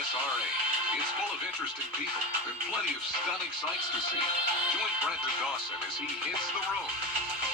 ISRA. It's full of interesting people and plenty of stunning sights to see. Join Brendan Dawson as he hits the road.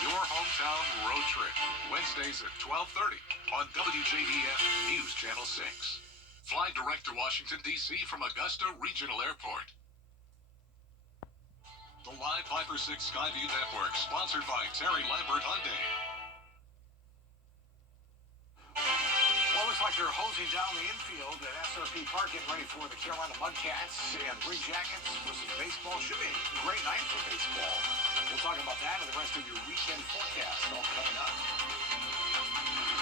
Your hometown road trip, Wednesdays at 12:30 on WJBF News Channel 6. Fly direct to Washington, D.C. from Augusta Regional Airport. The Live Viper 6 Skyview Network, sponsored by Terry Lambert Hyundai. Well, it looks like they're hosing down the infield at SRP Park, getting ready for the Carolina Mudcats and Green Jackets for some baseball. Should be a great night for baseball. We'll talk about that and the rest of your weekend forecast all coming up.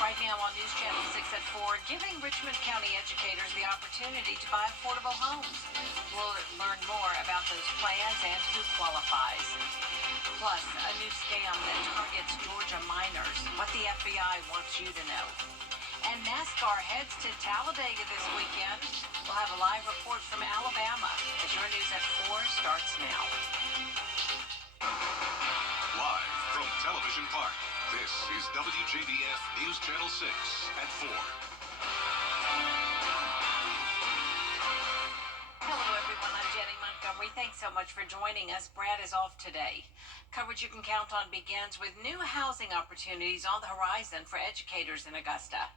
Right now on News Channel 6 at 4, giving Richmond County educators the opportunity to buy affordable homes. We'll learn more about those plans and who qualifies. Plus, a new scam that targets Georgia minors, what the FBI wants you to know. And NASCAR heads to Talladega this weekend. We'll have a live report from Alabama as your news at 4 starts now. Live from Television Park, this is WJBF News Channel 6 at 4. Hello, everyone. I'm Jenny Montgomery. Thanks so much for joining us. Brad is off today. Coverage you can count on begins with new housing opportunities on the horizon for educators in Augusta.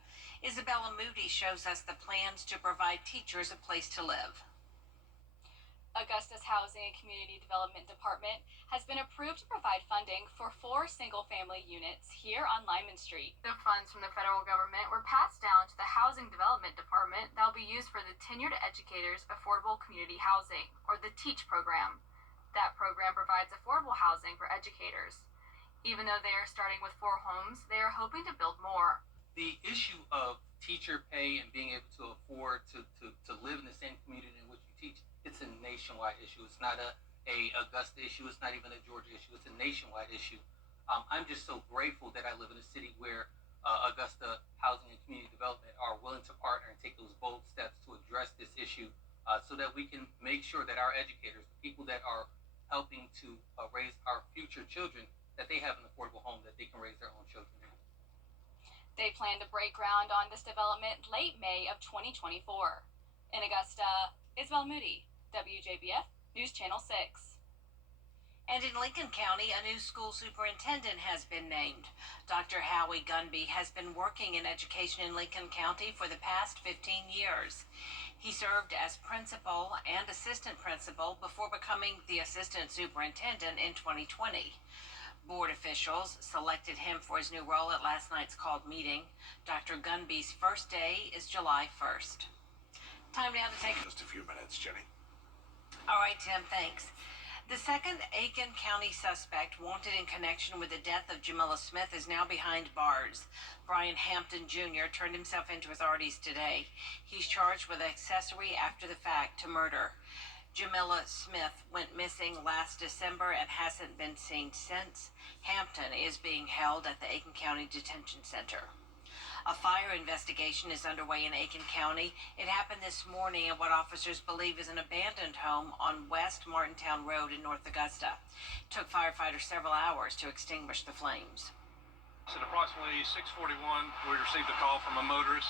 Isabella Moody shows us the plans to provide teachers a place to live. Augusta's Housing and Community Development Department has been approved to provide funding for 4 single-family units here on Lyman Street. The funds from the federal government were passed down to the Housing Development Department that will be used for the Tenured Educators Affordable Community Housing, or the TEACH program. That program provides affordable housing for educators. Even though they are starting with 4 homes, they are hoping to build more. The issue of teacher pay and being able to afford to live in the same community in which you teach, it's a nationwide issue. It's not a Augusta issue. It's not even a Georgia issue. It's a nationwide issue. I'm just so grateful that I live in a city where Augusta Housing and Community Development are willing to partner and take those bold steps to address this issue so that we can make sure that our educators, the people that are helping to raise our future children, that they have an affordable home that they can raise their own children in. They plan to break ground on this development late May of 2024. In Augusta, Isabel Moody, WJBF News Channel 6. And in Lincoln County, a new school superintendent has been named. Dr. Howie Gunby has been working in education in Lincoln County for the past 15 years. He served as principal and assistant principal before becoming the assistant superintendent in 2020. Board officials selected him for his new role at last night's called meeting. Dr. Gunby's first day is July 1st. Time now to take Just a few minutes, Jenny. All right, Tim, thanks. The second Aiken County suspect wanted in connection with the death of Jamila Smith is now behind bars. Brian Hampton Jr. turned himself into authorities today. He's charged with accessory after the fact to murder. Jamila Smith went missing last December and hasn't been seen since. Hampton is being held at the Aiken County Detention Center. A fire investigation is underway in Aiken County. It happened this morning at what officers believe is an abandoned home on West Martintown Road in North Augusta. It took firefighters several hours to extinguish the flames. At approximately 6:41, we received a call from a motorist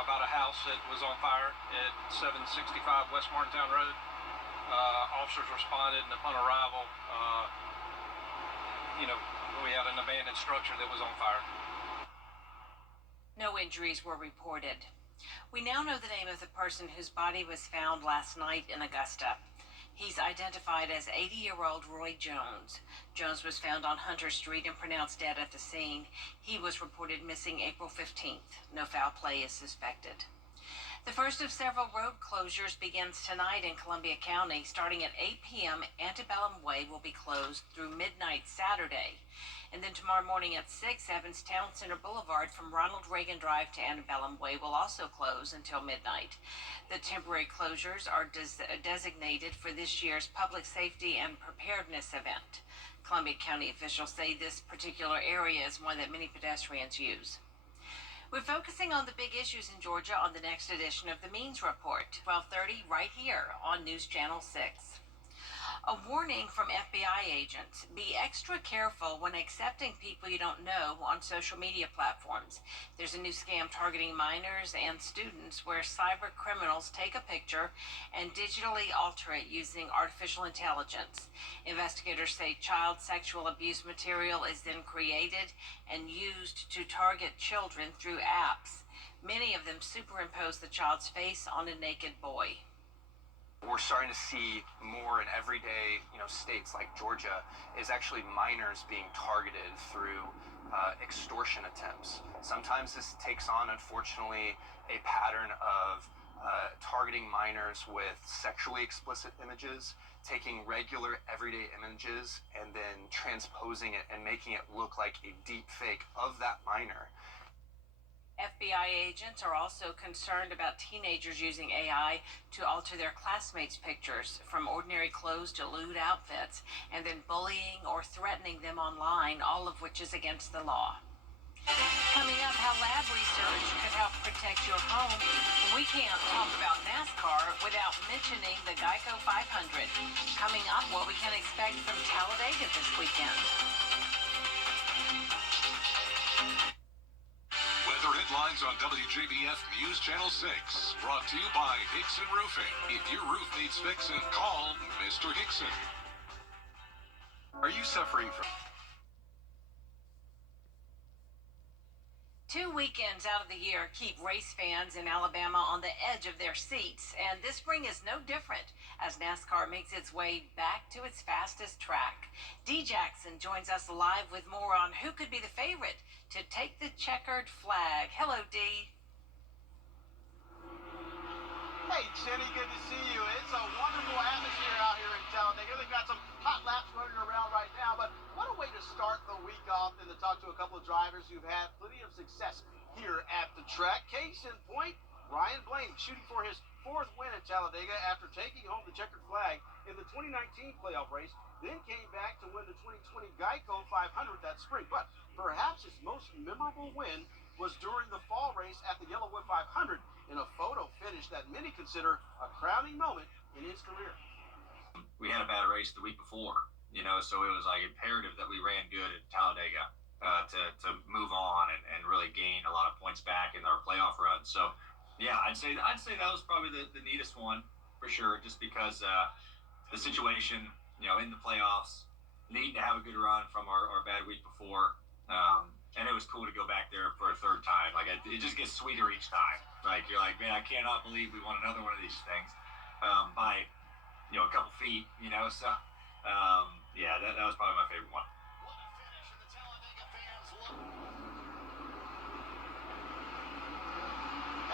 about a house that was on fire at 765 West Martintown Road. Officers responded, and upon arrival, we had an abandoned structure that was on fire. No injuries were reported. We now know the name of the person whose body was found last night in Augusta. He's identified as 80-year-old Roy Jones. Jones was found on Hunter Street and pronounced dead at the scene. He was reported missing April 15th. No foul play is suspected. The first of several road closures begins tonight in Columbia County. Starting at 8 p.m., Antebellum Way will be closed through midnight Saturday. And then tomorrow morning at 6, Evans Town Center Boulevard from Ronald Reagan Drive to Antebellum Way will also close until midnight. The temporary closures are designated for this year's Public Safety and Preparedness event. Columbia County officials say this particular area is one that many pedestrians use. We're focusing on the big issues in Georgia on the next edition of the Means Report, 12:30 right here on News Channel 6. A warning from FBI agents: be extra careful when accepting people you don't know on social media platforms. There's a new scam targeting minors and students where cyber criminals take a picture and digitally alter it using artificial intelligence. Investigators say child sexual abuse material is then created and used to target children through apps. Many of them superimpose the child's face on a naked boy. We're starting to see more in everyday, states like Georgia, is actually minors being targeted through extortion attempts. Sometimes this takes on, unfortunately, a pattern of targeting minors with sexually explicit images, taking regular everyday images and then transposing it and making it look like a deep fake of that minor. FBI agents are also concerned about teenagers using AI to alter their classmates' pictures from ordinary clothes to lewd outfits, and then bullying or threatening them online, all of which is against the law. Coming up, how lab research could help protect your home. We can't talk about NASCAR without mentioning the Geico 500. Coming up, what we can expect from Talladega this weekend. Weather headlines on WJBF News Channel 6. Brought to you by Hickson Roofing. If your roof needs fixing, call Mr. Hickson. Are you suffering from... 2 weekends out of the year keep race fans in Alabama on the edge of their seats, and this spring is no different as NASCAR makes its way back to its fastest track. D. Jackson joins us live with more on who could be the favorite to take the checkered flag. Hello, D. Hey, Jenny, good to see you. It's a wonderful atmosphere out here in Talladega. They've got some hot laps running around right now, but what a way to start the week off than to talk to a couple of drivers who've had plenty of success here at the track. Case in point, Ryan Blaney shooting for his 4th win at Talladega after taking home the checkered flag in the 2019 playoff race, then came back to win the 2020 Geico 500 that spring. But perhaps his most memorable win was during the fall race at the Yellowwood 500 in a photo finish that many consider a crowning moment in his career. We had a bad race the week before, so it was like imperative that we ran good at Talladega to move on and really gain a lot of points back in our playoff run. So, yeah, I'd say that was probably the neatest one for sure, just because the situation, in the playoffs, needing to have a good run from our bad week before. And it was cool to go back there for a 3rd time. Like, it just gets sweeter each time. Like, you're like, man, I cannot believe we won another one of these things by, a couple feet, So, yeah, that was probably my favorite one. What a finish, and the Talladega fans love.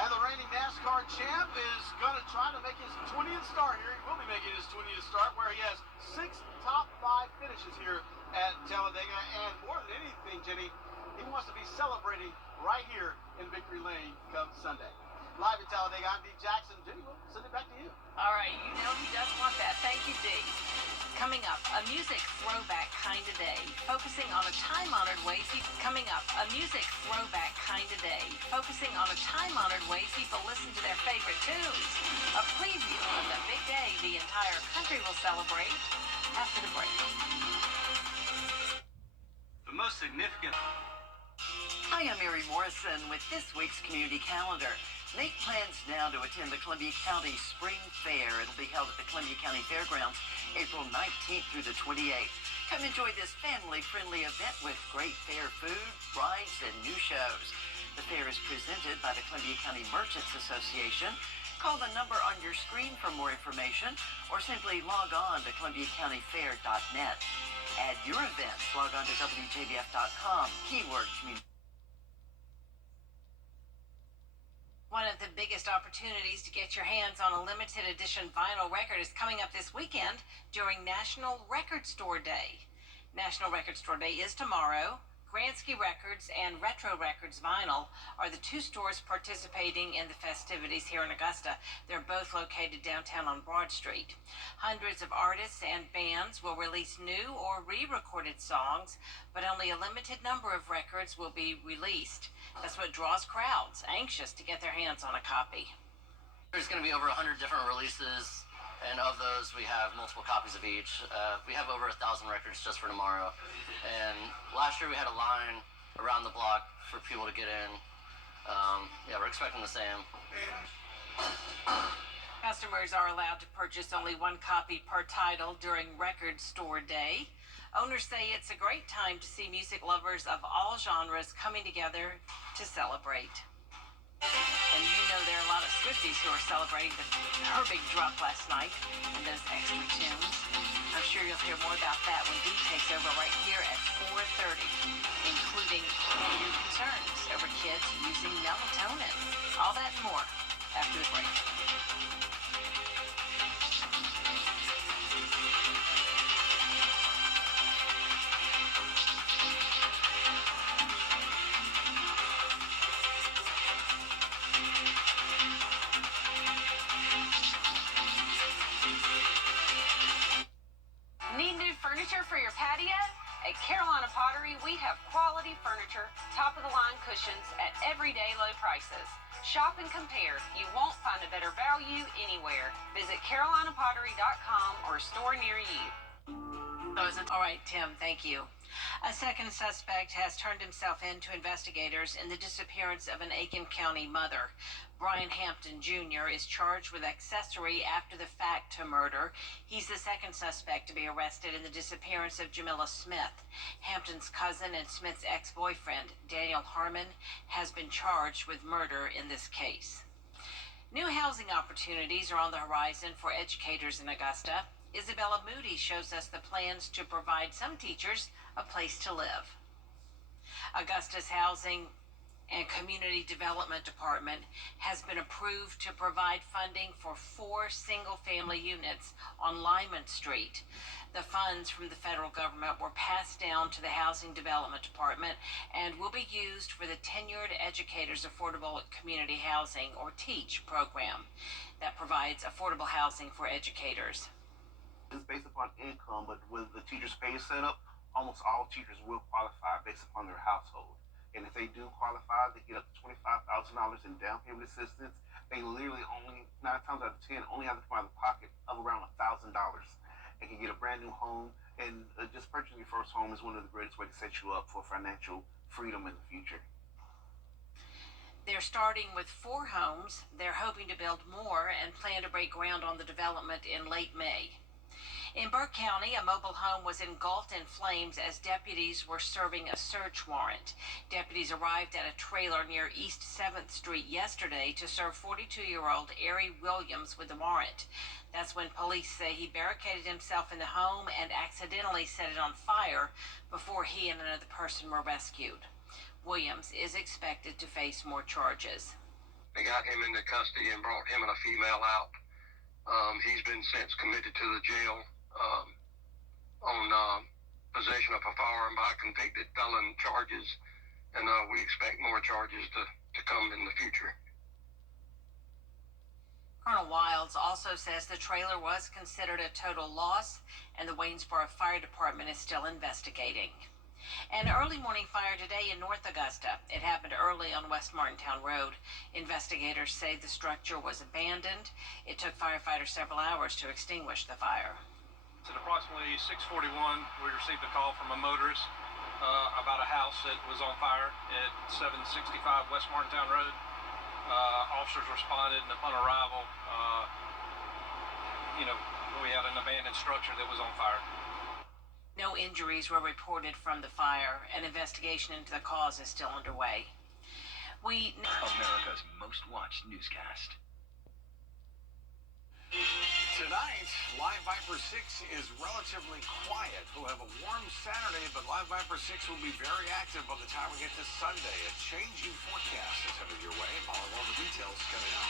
And the reigning NASCAR champ is going to try to make his 20th start here. He will be making his 20th start, where he has 6 top 5 finishes here at Talladega. And more than anything, Jenny, he wants to be celebrating right here in Victory Lane come Sunday. Live in Talladega, I'm D. Jackson. Jenny, we'll send it back to you. All right, he does want that. Thank you, D. Coming up, a music throwback kind of day, focusing on a time-honored way people listen to their favorite tunes. A preview of the big day the entire country will celebrate after the break. The most significant... Hi, I'm Mary Morrison with this week's community calendar. Make plans now to attend the Columbia County Spring Fair. It'll be held at the Columbia County Fairgrounds April 19th through the 28th. Come enjoy this family-friendly event with great fair food, rides, and new shows. The fair is presented by the Columbia County Merchants Association. Call the number on your screen for more information, or simply log on to columbiacountyfair.net. Add your events. Log on to WJBF.com. Keyword community. One of the biggest opportunities to get your hands on a limited edition vinyl record is coming up this weekend during National Record Store Day. National Record Store Day is tomorrow. Gransky Records and Retro Records Vinyl are the 2 stores participating in the festivities here in Augusta. They're both located downtown on Broad Street. Hundreds of artists and bands will release new or re-recorded songs, but only a limited number of records will be released. That's what draws crowds anxious to get their hands on a copy. There's going to be over 100 different releases and of those we have multiple copies of each. We have over 1,000 records just for tomorrow, and last year we had a line around the block for people to get in. Yeah, we're expecting the same. Customers are allowed to purchase only one copy per title during Record Store Day. Owners say it's a great time to see music lovers of all genres coming together to celebrate. And you know there are a lot of Swifties who are celebrating her big drop last night and those extra tunes. I'm sure you'll hear more about that when Dee takes over right here at 4:30, including new concerns over kids using melatonin. All that and more after the break. Need new furniture for your patio? At Carolina Pottery, we have quality furniture, top-of-the-line cushions at everyday low prices. Shop and compare. You won't find a better value anywhere. Visit carolinapottery.com or a store near you. All right, Tim, thank you. A second suspect has turned himself in to investigators in the disappearance of an Aiken County mother. Brian Hampton Jr. is charged with accessory after the fact to murder. He's the second suspect to be arrested in the disappearance of Jamila Smith. Hampton's cousin and Smith's ex-boyfriend, Daniel Harmon, has been charged with murder in this case. New housing opportunities are on the horizon for educators in Augusta. Isabella Moody shows us the plans to provide some teachers a place to live. Augusta's Housing and Community Development Department has been approved to provide funding for 4 single-family units on Lyman Street. The funds from the federal government were passed down to the Housing Development Department and will be used for the Tenured Educators Affordable Community Housing, or TEACH, program that provides affordable housing for educators. It's based upon income, but with the teacher's pay setup, almost all teachers will qualify based upon their household. And if they do qualify, they get up to $25,000 in down payment assistance. They literally only, 9 times out of 10, only have to come out of the pocket of around $1,000 and can get a brand new home. And just purchasing your first home is one of the greatest ways to set you up for financial freedom in the future. They're starting with 4 homes. They're hoping to build more and plan to break ground on the development in late May. In Burke County, a mobile home was engulfed in flames as deputies were serving a search warrant. Deputies arrived at a trailer near East 7th Street yesterday to serve 42-year-old Ari Williams with the warrant. That's when police say he barricaded himself in the home and accidentally set it on fire before he and another person were rescued. Williams is expected to face more charges. They got him into custody and brought him and a female out. He's been since committed to the jail on possession of a firearm by convicted felon charges, and we expect more charges to come in the future. Colonel Wilds also says the trailer was considered a total loss, and the Waynesboro Fire Department is still investigating. An early morning fire today in North Augusta. It happened early on West Martintown Road. Investigators say the structure was abandoned. It took firefighters several hours to extinguish the fire. At approximately 6:41, we received a call from a motorist about a house that was on fire at 765 West Martintown Road. Officers responded, and upon arrival, we had an abandoned structure that was on fire. No injuries were reported from the fire. An investigation into the cause is still underway. America's most watched newscast. Tonight, Live Viper 6 is relatively quiet. We'll have a warm Saturday, but Live Viper 6 will be very active by the time we get to Sunday. A changing forecast is headed your way. All the details coming up.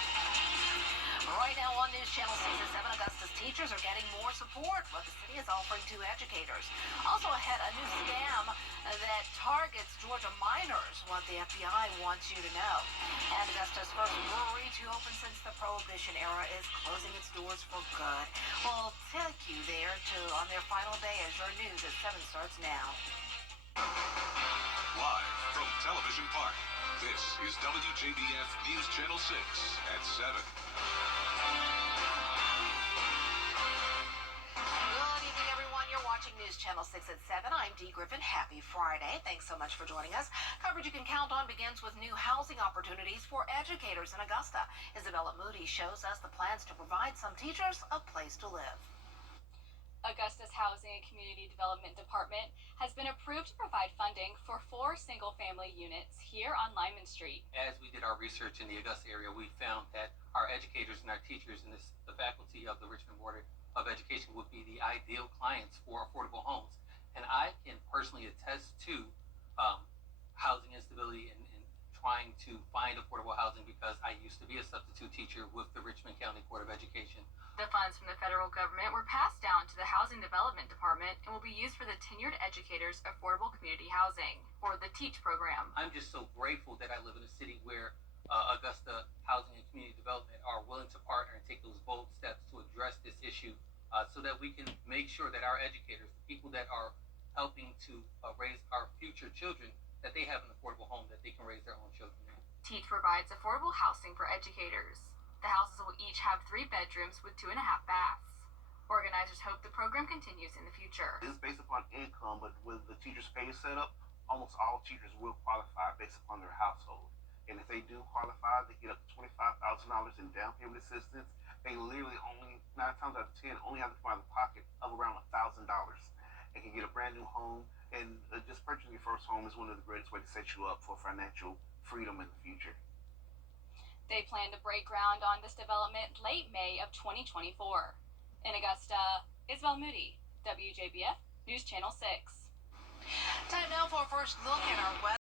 Right now on News Channel 6 and 7, Augusta's teachers are getting more support, what the city is offering to educators. Also ahead, a new scam that targets Georgia minors, what the FBI wants you to know. And Augusta's first brewery to open since the Prohibition era is closing its doors for good. We'll take you there on their final day as your news at 7 starts now. Live from Television Park, this is WJBF News Channel 6 at 7. Channel 6 at 7. I'm Dee Griffin. Happy Friday. Thanks so much for joining us. Coverage you can count on begins with new housing opportunities for educators in Augusta. Isabella Moody shows us the plans to provide some teachers a place to live. Augusta's Housing and Community Development Department has been approved to provide funding for 4 single-family units here on Lyman Street. As we did our research in the Augusta area, we found that our educators and our teachers and the faculty of the Richmond Board of Education would be the ideal clients for affordable homes. And I can personally attest to housing instability and trying to find affordable housing because I used to be a substitute teacher with the Richmond County Board of Education. The funds from the federal government were passed down to the Housing Development Department and will be used for the Tenured Educators Affordable Community Housing, or the TEACH program. I'm just so grateful that I live in a city where Augusta Housing and Community Development are willing to partner and take those bold steps to address this issue so that we can make sure that our educators, the people that are helping to raise our future children, that they have an affordable home that they can raise their own children in. TEACH provides affordable housing for educators. The houses will each have 3 bedrooms with 2.5 baths. Organizers hope the program continues in the future. It's based upon income, but with the teacher's pay setup, almost all teachers will qualify based upon their household. And if they do qualify, they get up to $25,000 in down payment assistance. They literally only, 9 times out of 10, only have to come out of the pocket of around $1,000 and can get a brand new home. And just purchasing your first home is one of the greatest ways to set you up for financial freedom in the future. They plan to break ground on this development late May of 2024. In Augusta, Isabel Moody, WJBF News Channel 6. Time now for a first look at our weather.